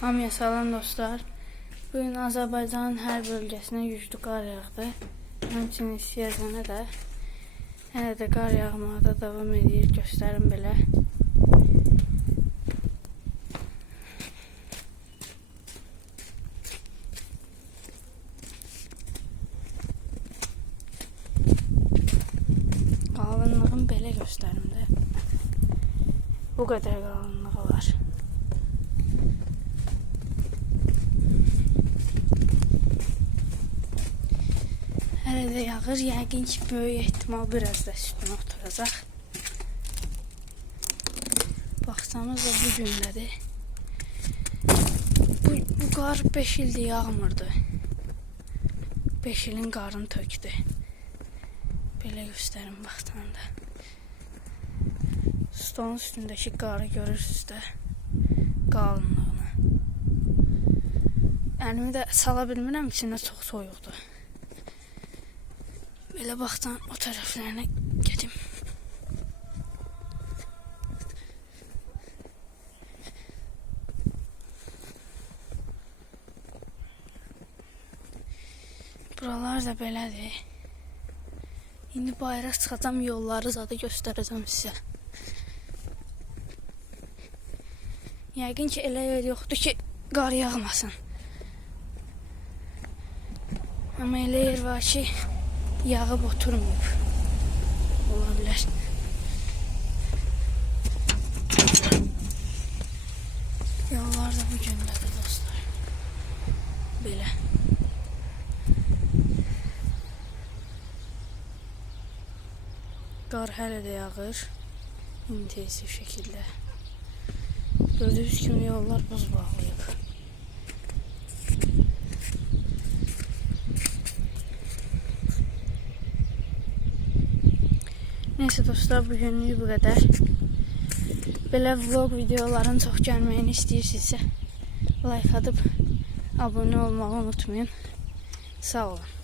Hamıya salam dostlar. Bugün Azərbaycanın hər bölgəsinə güclü qar yağdı. Həmçinin Siyəzənə də hələ də qar yağmaqda davam edir. Göstərim belə. Qalınlığın belə göstərim də. Bu qədər qalınlığı var. Hələ də yağır. Yəqin ki, böyük ehtimal biraz da üstünə oturacaq. Baxsanız da bu gündədir. Bu, bu qar 5 ildir yağmırdı. 5 ilin qarını tökdü. Belə göstərim baxtanda. Stolun üstündəki qarı görürsüz də qalınlığını. Əlimi də sala bilmirəm, içində çox soyuqdur. Belə baxdan o tərəflərinə gedim. Buralar da belədir. İndi bayıra çıxacam, yolları zadı göstərəcəm sizə. Yəqin ki, elə yer yoxdur ki, qar yağmasın. Amma elə yer var ki, yağıb oturmayıb. Ola bilər. Yollar da bu gündədir dostlar. Belə. Qar hələ də yağır. İntensiv şəkildə. Gördüyünüz kimi yollar buz bağlayıb. Neyse dostlar bugünlük bu qədər. Belə vlog videoların çox gəlməyini istəyirsinizsə like atıb abunə olmağı unutmayın. Sağ olun.